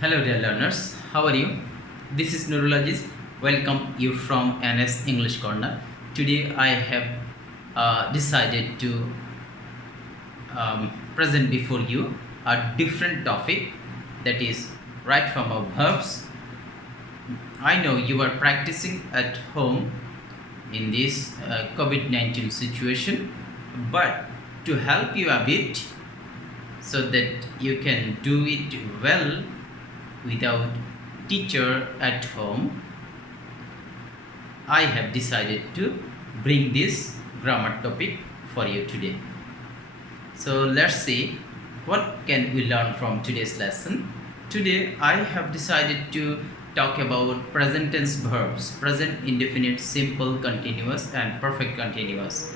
Hello dear learners, how are you? This is Neurologist. Welcome you from NS English Corner. Today I have decided to present before you a different topic, that is right form of verbs. I know you are practicing at home in this COVID-19 situation, but to help you a bit so that you can do it well without teacher at home, I have decided to bring this grammar topic for you today. So let's see what can we learn from today's lesson. Today I have decided to talk about present tense verbs, present indefinite, simple continuous and perfect continuous.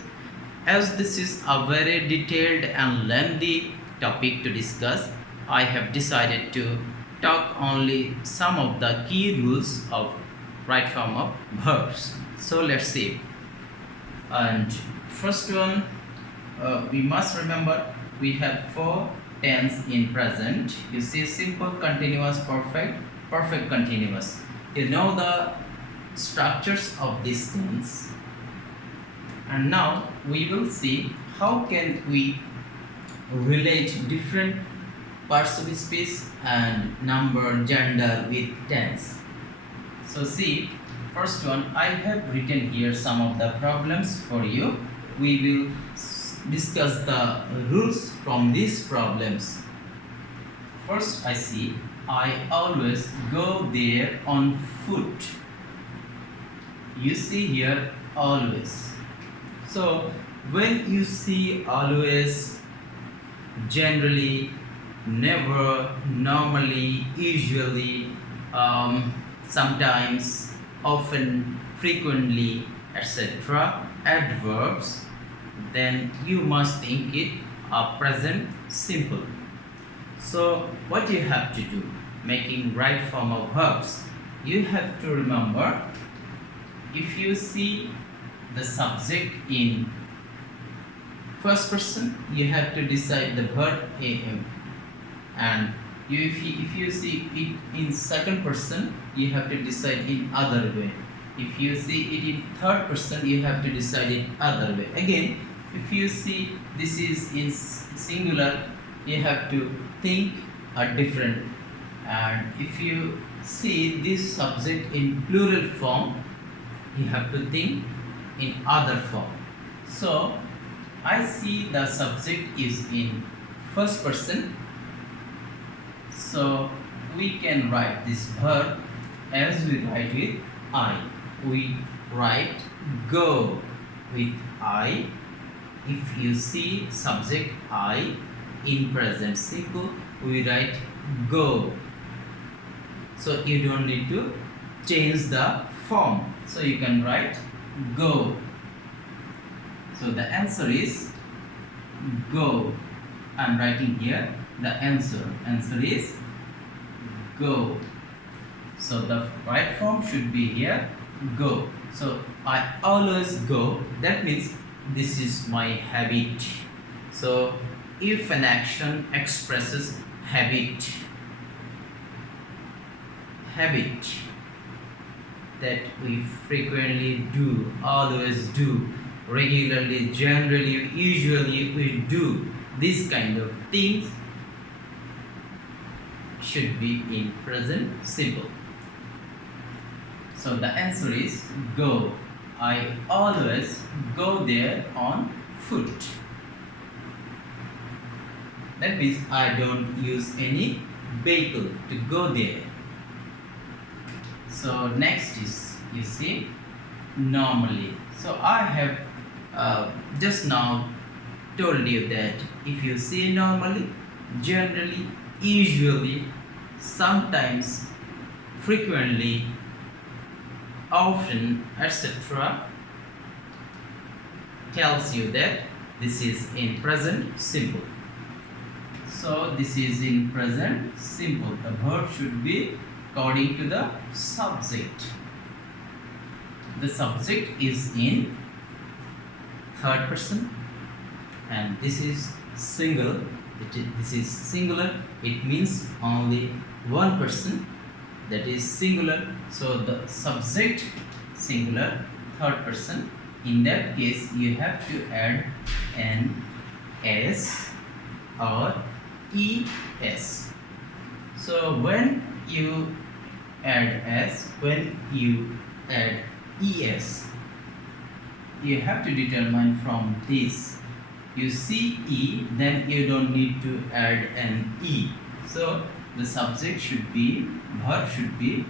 As this is a very detailed and lengthy topic to discuss, I have decided to talk only some of the key rules of right form of verbs. So let's see. And first one, we must remember we have four tense in present. You see, simple, continuous, perfect, perfect continuous. You know the structures of these tense. And now we will see how can we relate different parts of speech and number, gender with tense. So see, first one, I have written here some of the problems for you. We will discuss the rules from these problems. First, I see, I always go there on foot. You see here, always. So when you see always, generally, never, normally, usually, sometimes, often, frequently, etc., adverbs, then you must think it a present simple. So what you have to do, making right form of verbs, you have to remember, if you see the subject in first person, you have to decide the verb am, and if you see it in second person, you have to decide in other way. If you see it in third person, you have to decide it other way. Again, if you see this is in singular, you have to think a different. And if you see this subject in plural form, you have to think in other form. So I see the subject is in first person, so we can write this verb as we write with I. We write go with I. If you see subject I in present simple, we write go. So you don't need to change the form. So you can write go. So the answer is go. I'm writing here the answer. Answer is go. So the right form should be here go. So I always go. That means this is my habit. So if an action expresses habit that we frequently do, always do, regularly, generally, usually we do, these kind of things should be in present simple. So the answer is go. I always go there on foot. That means I don't use any vehicle to go there. So next is, you see, normally. So I have just now told you that if you see normally, generally, usually, sometimes, frequently, often, etc., tells you that this is in present simple. So this is in present simple. The verb should be according to the subject. The subject is in third person and this is single This is singular. It means only one person, that is singular. So the subject singular, third person. In that case, you have to add an s or es. So when you add s, when you add es, you have to determine from this. You see e, then you don't need to add an e. So the subject should be, verb should be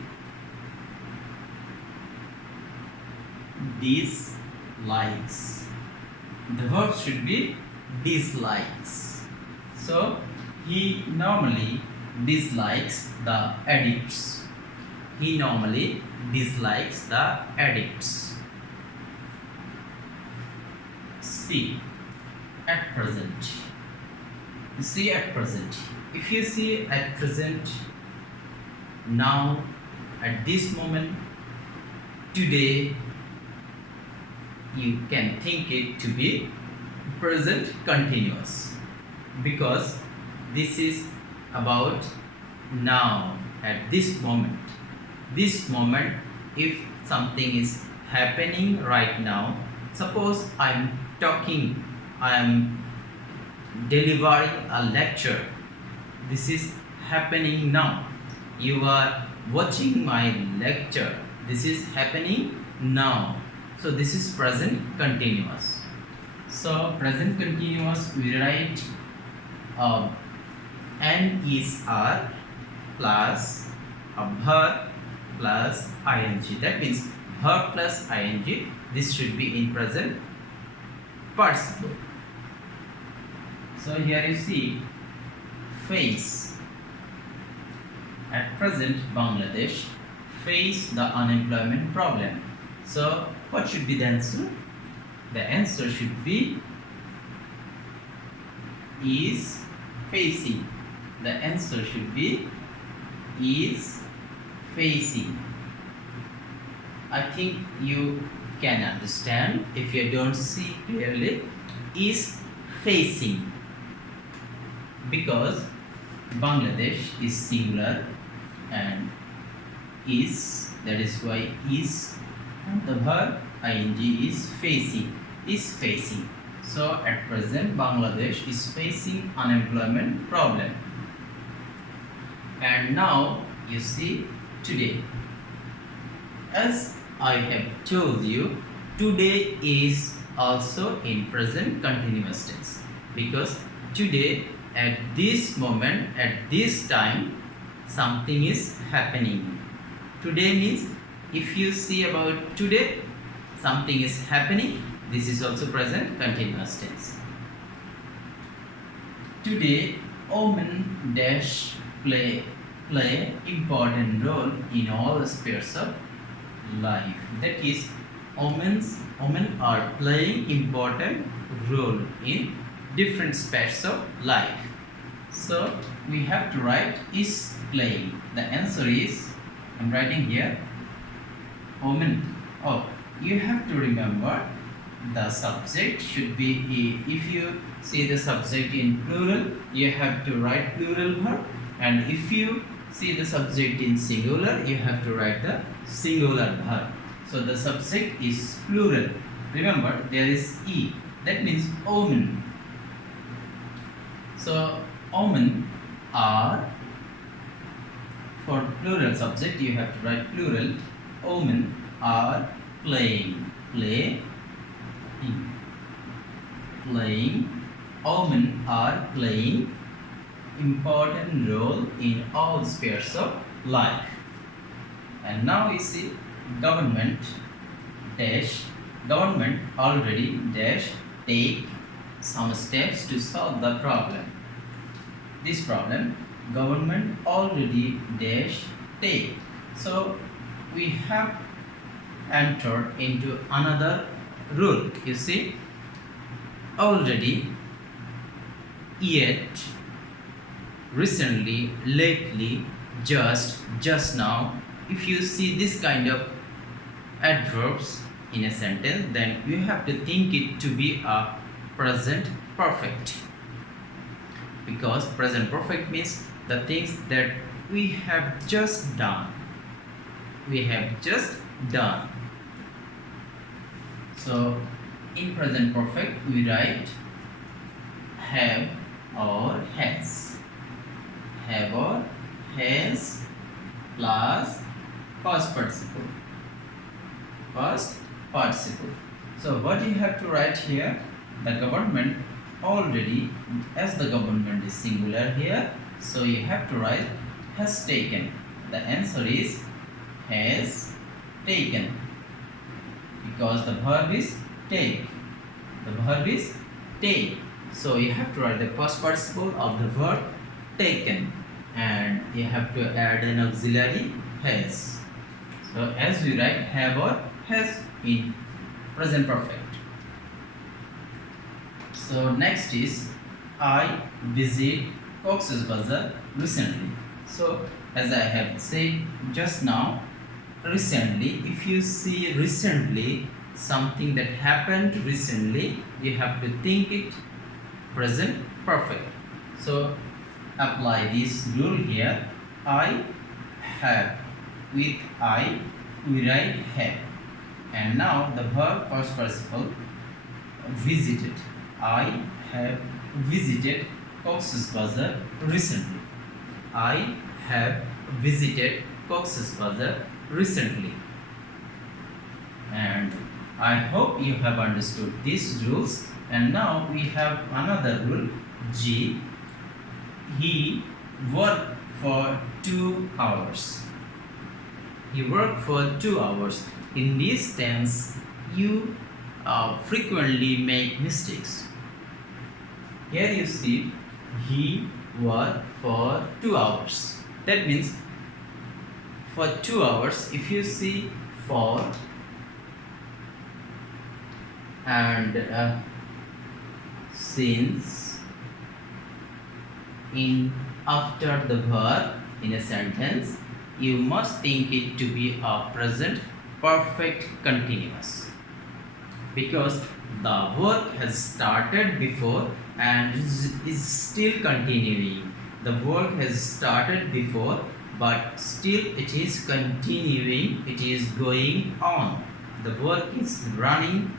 dislikes. The verb should be dislikes. So he normally dislikes the addicts. He normally dislikes the addicts. See, at present. You see at present. If you see at present, now, at this moment, today, you can think it to be present continuous, because this is about now, at this moment. This moment, if something is happening right now, suppose I am talking, I am delivering a lecture, this is happening now. You are watching my lecture, this is happening now. So this is present continuous. So present continuous, we write N is R plus a verb plus ing. That means verb plus ing. This should be in present participle. So here you see face. At present, Bangladesh face the unemployment problem. So what should be the answer? The answer should be is facing. The answer should be is facing. I think you can understand. If you don't see clearly, is facing, because Bangladesh is singular and is, that is why is, and the verb ing is facing, is facing. So at present Bangladesh is facing unemployment problem. And now you see today. As I have told you, today is also in present continuous tense, because today, at this moment, at this time, something is happening. Today means, if you see about today, something is happening, this is also present continuous tense. Today, women dash play important role in all spheres of life. That is, women are playing important role in different spheres of life. So we have to write is playing. The answer is, I'm writing here, women. Oh, you have to remember the subject should be, if you see the subject in plural, you have to write plural verb, and if you see the subject in singular, you have to write the singular verb. So the subject is plural. Remember, there is e. That means women. So women are, for plural subject you have to write plural. Women are playing. Playing. Women are playing important role in all spheres of life. And now we see government dash. Government already dash take some steps to solve the problem. This problem, government already dash take. So we have entered into another rule. You see, already, yet, recently, lately, just now. If you see this kind of adverbs in a sentence, then you have to think it to be a present perfect. because present perfect means the things that we have just done. We have just done. So in present perfect we write have or has. Have or has plus past participle. Past participle. So what you have to write here, the government already, as the government is singular here, so you have to write has taken. The answer is has taken, because the verb is take. The verb is take. So you have to write the past participle of the verb taken, and you have to add an auxiliary has. So as we write have or has in present perfect. So next is I visit Cox's Bazar recently. So as I have said just now, recently, if you see recently something that happened recently, you have to think it present perfect. So apply this rule here. I have, with I we write have, and now the verb past participle visited. I have visited Cox's Bazar recently. I have visited Cox's Bazar recently. And I hope you have understood these rules. And now we have another rule, G. He worked for 2 hours. He worked for 2 hours. In this tense, you frequently make mistakes. Here you see he worked for 2 hours. That means for 2 hours, if you see for and since in after the verb in a sentence, you must think it to be a present perfect continuous, because the work has started before and is still continuing. The work has started before, but still it is continuing, it is going on. The work is running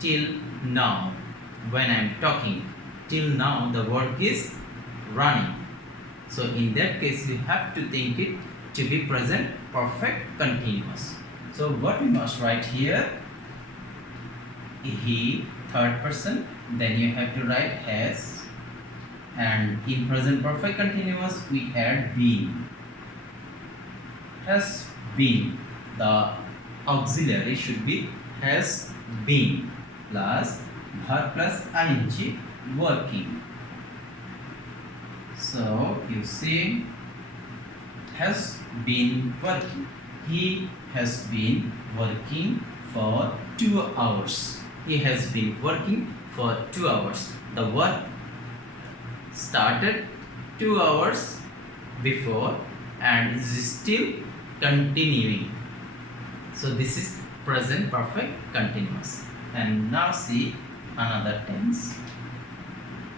till now. When I am talking, till now the work is running. So in that case you have to think it to be present perfect continuous. So what we must write here, he, third person, then you have to write has, and in present perfect continuous we add been. Has been, the auxiliary should be has been plus verb plus ing, working. So you see has been working. He has been working for 2 hours. He has been working for 2 hours. The work started 2 hours before and is still continuing. So this is present perfect continuous. And now see another tense,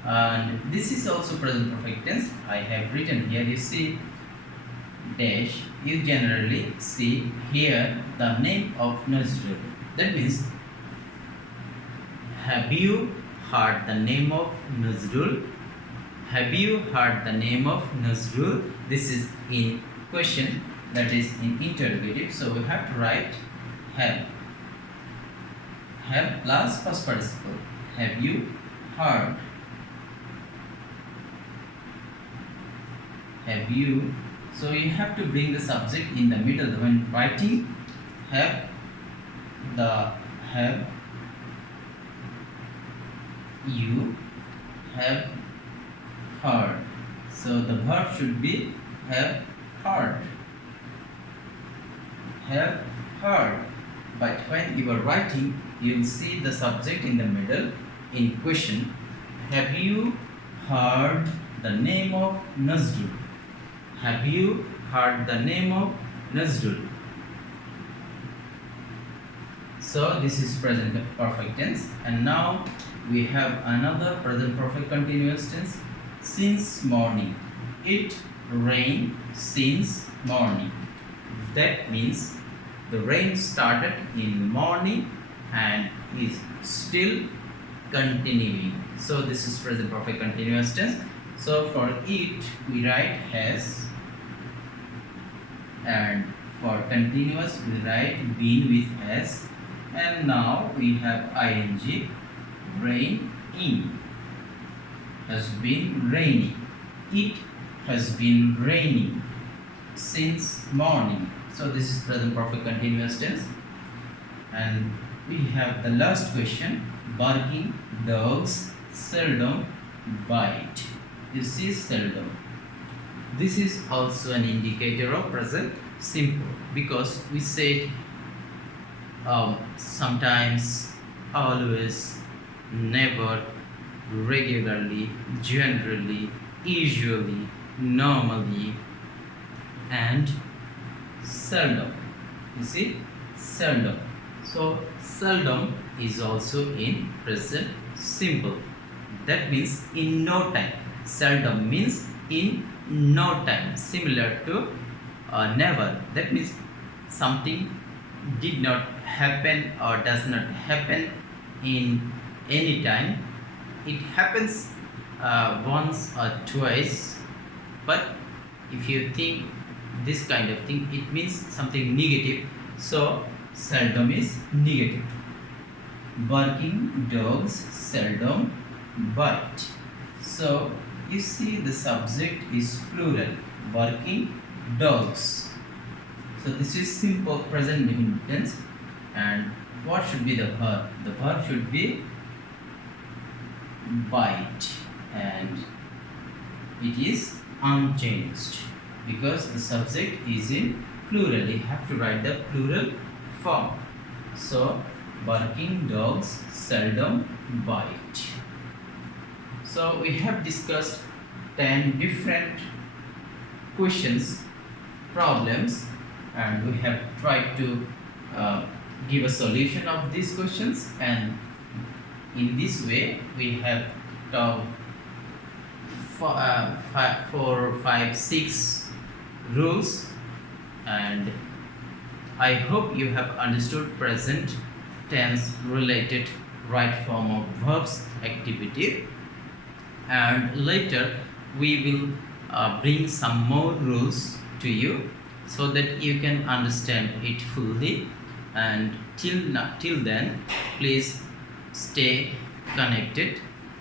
and this is also present perfect tense. I have written here, you see dash, you generally see here the name of Nazrul. That means, have you heard the name of Nazrul? Have you heard the name of Nazrul? This is in question, that is in interrogative, so we have to write have. Have plus past participle. Have you heard? Have you? So you have to bring the subject in the middle when writing have. The have you have heard. So the verb should be have heard. Have heard. But when you are writing, you will see the subject in the middle in question. Have you heard the name of Nazrul? Have you heard the name of Nazrul? So this is present perfect tense, and now we have another present perfect continuous tense, since morning. It rained since morning. That means the rain started in morning and is still continuing. So this is present perfect continuous tense. So for it we write has, and for continuous we write been with has, and now we have ing, raining. Has been raining. It has been raining since morning. So this is present perfect continuous tense. And we have the last question. Barking dogs seldom bite. You see, seldom. This is also an indicator of present simple, because we said sometimes, always, never, regularly, generally, usually, normally, and seldom. You see, seldom. So seldom is also in present simple. That means in no time. Seldom means in no time, similar to never. That means something did not happen or does not happen in any time. It happens once or twice, but if you think this kind of thing, it means something negative. So seldom is negative. Barking dogs seldom bite. So you see, the subject is plural, barking dogs. So this is simple present tense. And what should be the verb? The verb should be bite, and it is unchanged because the subject is in plural. You have to write the plural form. So barking dogs seldom bite. So we have discussed 10 different questions, problems, and we have tried to give a solution of these questions, and in this way we have taught 4, 5, 6 rules, and I hope you have understood present tense related right form of verbs activity. And later we will bring some more rules to you so that you can understand it fully. And till then, please stay connected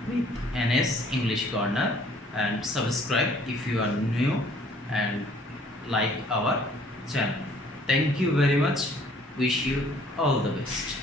with NS English Corner and subscribe if you are new and like our channel. Thank you very much. Wish you all the best.